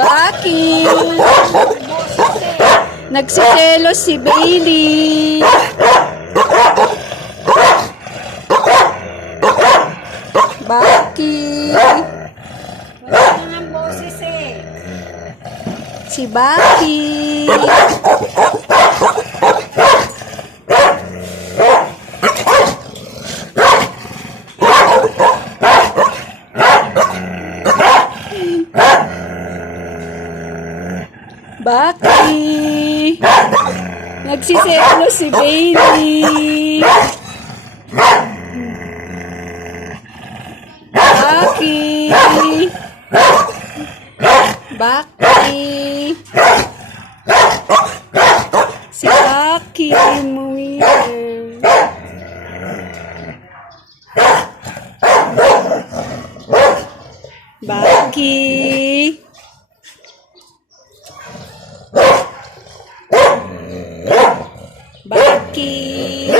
Baki! Nagsiselos si Bailey. Baki! Wala nang boses eh. Si Baki! Baki! Nagsiselos si Bailey. Baki! Baki! Si Baki umuwi. Baki! Baki!